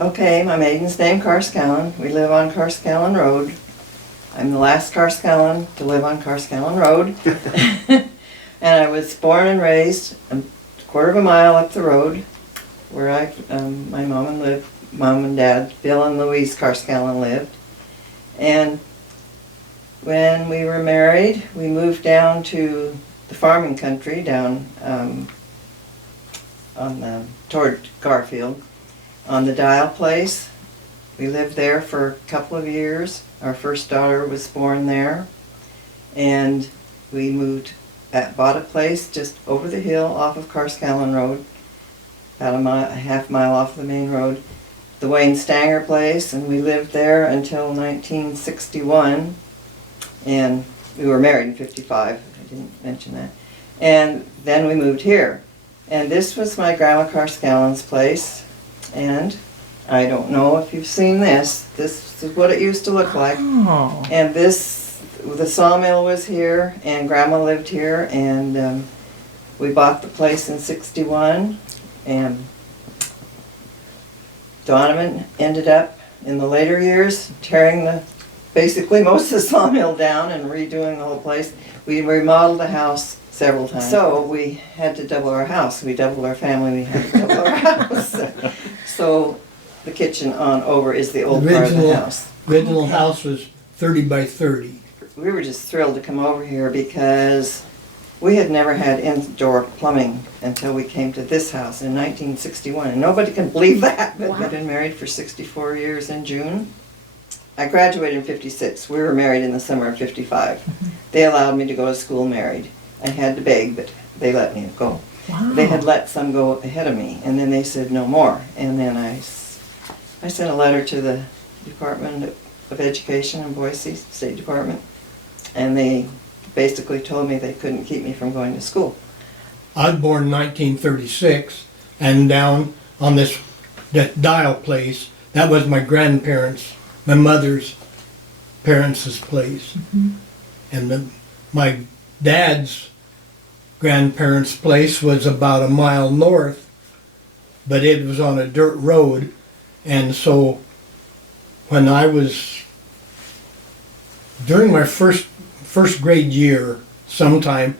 Okay, my maiden's name Carscallen. We live on Carscallen Road. I'm the last Carscallen to live on Carscallen Road. And I was born and raised a quarter of a mile up the road where my mom and dad, Bill and Louise Carscallen lived. And when we were married, we moved down to the farming country down toward Garfield on the Dial place. We lived there for a couple of years. Our first daughter was born there, and we bought a place just over the hill off of Carscallen Road, about a half mile off the main road, the Wayne Stanger place, and we lived there until 1961, and we were married in 55, I didn't mention that. And then we moved here. And this was my Grandma Carscallen's place, and I don't know if you've seen this. This is what it used to look like. Oh. And the sawmill was here, and Grandma lived here, and we bought the place in 61, and Donovan ended up in the later years tearing basically most of the sawmill down and redoing the whole place. We remodeled the house several times. So we had to double our house. We doubled our family, we had to double our house. So the kitchen on over is the old part of the house. Original house was 30 by 30. We were just thrilled to come over here because we had never had indoor plumbing until we came to this house in 1961. And nobody can believe that, but we've been married for 64 years in June. I graduated in 56. We were married in the summer of 55. They allowed me to go to school married. I had to beg, but they let me go. Wow. They had let some go ahead of me, and then they said no more. And then I sent a letter to the Department of Education in Boise, State Department, and they basically told me they couldn't keep me from going to school. I was born in 1936, and down on this Dial place, that was my grandparents, my mother's parents' place. And my dad's grandparents' place was about a mile north, but it was on a dirt road. And so when I was, during my first grade year, sometime,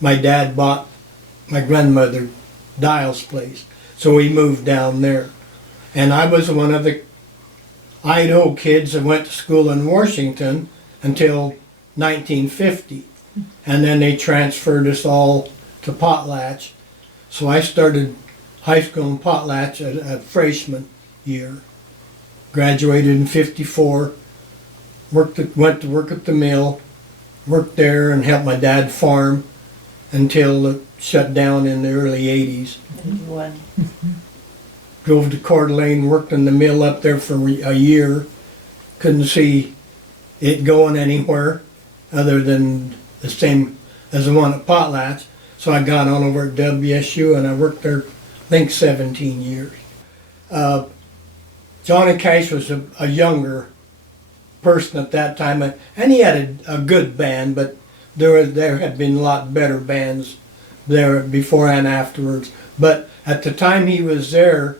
my dad bought my grandmother Dial's place. So we moved down there. And I was one of the Idaho kids that went to school in Washington until 1950. And then they transferred us all to Potlatch. So I started high school in Potlatch at a freshman year. Graduated in 54. Went to work at the mill. Worked there and helped my dad farm until it shut down in the early 80s. Drove to Coeur d'Alene, worked in the mill up there for a year. Couldn't see it going anywhere other than the same as the one at Potlatch. So I got on over at WSU and I worked there, I think 17 years. Johnny Cash was a younger person at that time, and he had a good band, but there had been a lot better bands there before and afterwards. But at the time he was there,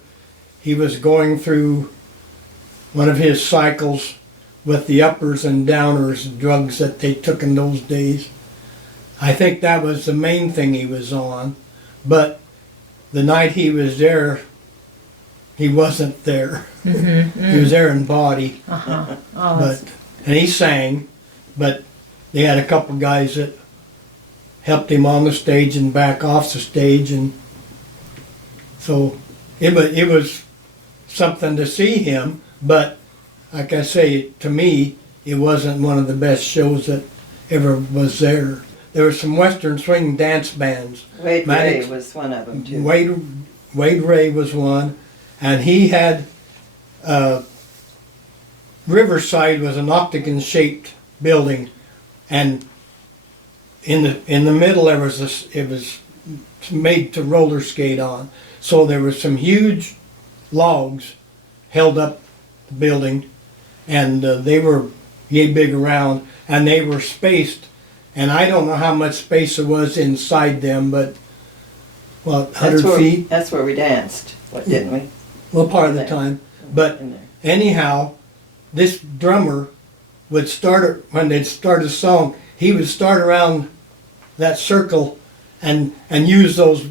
he was going through one of his cycles with the uppers and downers, drugs that they took in those days. I think that was the main thing he was on, but the night he was there, he wasn't there. He was there in body, and he sang, but they had a couple guys that helped him on the stage and back off the stage, and so it was something to see him, but like I say, to me, it wasn't one of the best shows that ever was there. There were some Western swing dance bands. Wade Ray was one of them too. Wade Ray was one, and he had Riverside was an octagon-shaped building, and in the middle it was made to roller skate on. So there were some huge logs held up the building, and they were yay big around, and they were spaced. And I don't know how much space there was inside them, but, 100 feet? That's where we danced, didn't we? well, part of the there. time. But In there. anyhow, this drummer would start, when they'd start a song, he would start around that circle and use those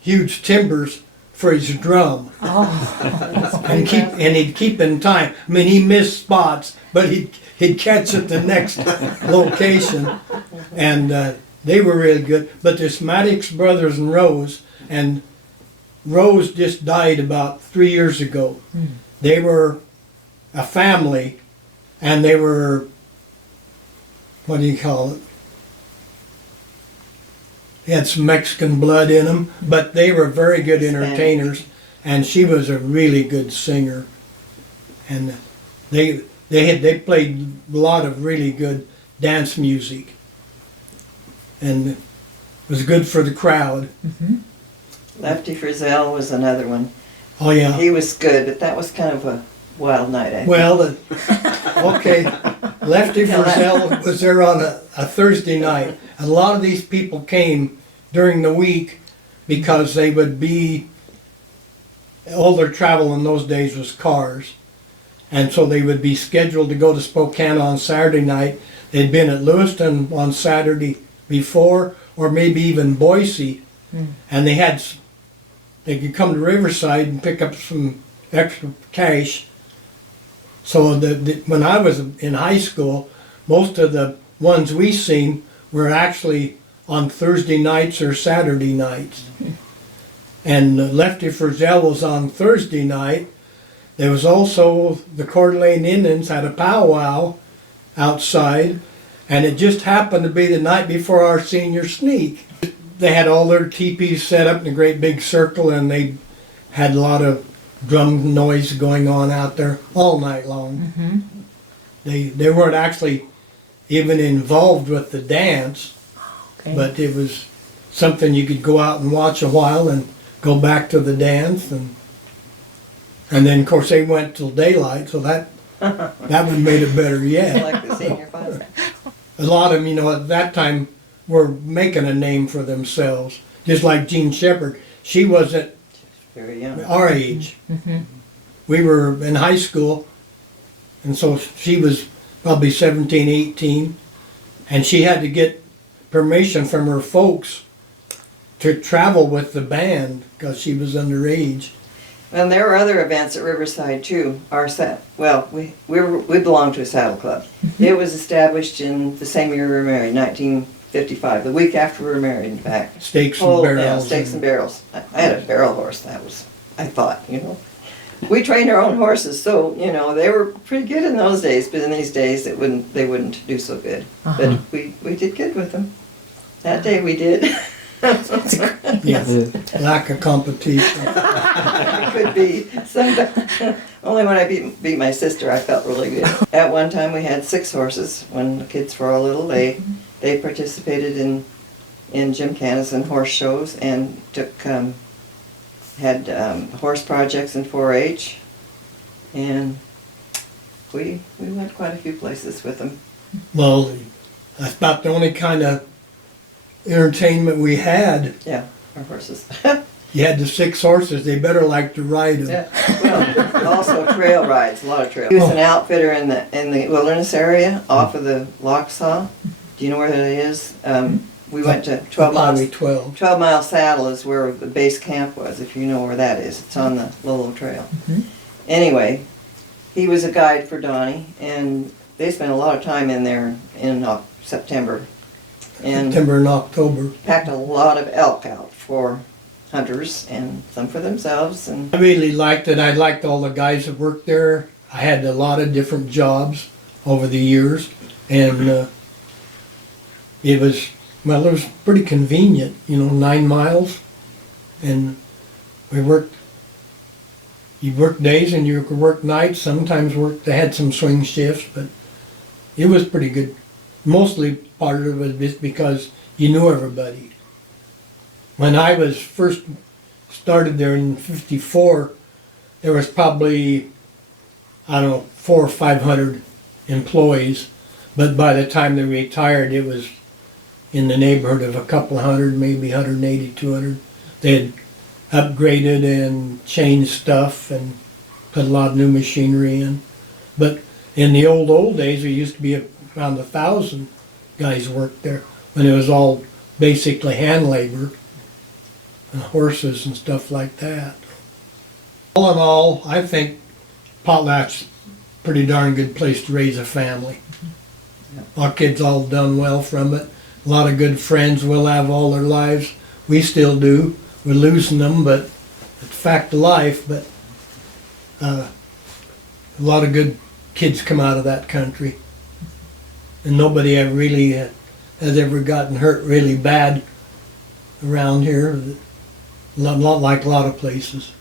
huge timbers for his drum. And he'd keep in time. I mean, he missed spots, but he'd catch at the next location. And they were really good. But this Maddox Brothers and Rose just died about 3 years ago. They were a family, and they were, what do you call it? They had some Mexican blood in them, but they were very good entertainers, and she was a really good singer. And they played a lot of really good dance music, and it was good for the crowd. Lefty Frizzell was another one. Oh yeah. He was good, but that was kind of a wild night, I think. Well, okay, Lefty Frizzell was there on a Thursday night. A lot of these people came during the week because they would be, all their travel in those days was cars. And so they would be scheduled to go to Spokane on Saturday night. They'd been at Lewiston on Saturday before, or maybe even Boise. And they could come to Riverside and pick up some extra cash. So when I was in high school, most of the ones we seen were actually on Thursday nights or Saturday nights. And Lefty Frizzell was on Thursday night. There was also the Coeur d'Alene Indians had a powwow outside, and it just happened to be the night before our senior sneak. They had all their teepees set up in a great big circle, and they had a lot of drum noise going on out there all night long. They weren't actually even involved with the dance, but it was something you could go out and watch a while and go back to the dance, and then of course they went till daylight, so that one made it better yet. Like the senior fun. A lot of them, at that time were making a name for themselves, just like Jean Shepherd. She wasn't Very young. our age. We were in high school, and so she was probably 17, 18, and she had to get permission from her folks to travel with the band because she was underage. And there were other events at Riverside too. We belonged to a saddle club. It was established in the same year we were married, 1955, the week after we were married, in fact. Stakes and barrels. Yeah, stakes and barrels. I had a barrel horse. I thought. We trained our own horses, so they were pretty good in those days. But in these days, they wouldn't do so good. But we did good with them. That day we did. Yeah, lack of competition. It could be. Only when I beat my sister, I felt really good. At one time, we had 6 horses. When the kids were all little, they participated in Gymkhanas and horse shows, and had horse projects in 4-H, and we went quite a few places with them. Well, that's about the only kind of entertainment we had. Yeah, our horses. You had the 6 horses, they better like to ride them. Yeah. Well, also trail rides, a lot of trails. He was an outfitter in the wilderness area off of the Locksaw. Do you know where that is? We went to 12 miles. 12 Mile Saddle is where the base camp was, if you know where that is. It's on the Lolo Trail. Anyway, he was a guide for Donnie, and they spent a lot of time in there in September. And September and October. packed a lot of elk out for hunters and some for themselves. And I really liked it. I liked all the guys that worked there. I had a lot of different jobs over the years, and it was pretty convenient, 9 miles, and you worked days and you could work nights, sometimes they had some swing shifts, but it was pretty good. Mostly part of it was just because you knew everybody. When I was first started there in '54, there was probably, 400 or 500 employees, but by the time they retired, it was in the neighborhood of a couple hundred, maybe 180, 200. They had upgraded and changed stuff and put a lot of new machinery in. But in the old days, there used to be around 1,000 guys worked there when it was all basically hand labor and horses and stuff like that. All in all, I think Potlatch's a pretty darn good place to raise a family. Our kids all done well from it. A lot of good friends will have all their lives. We still do. We're losing them, but it's a fact of life. But a lot of good kids come out of that country. And nobody ever really has ever gotten hurt really bad around here. Not like a lot of places.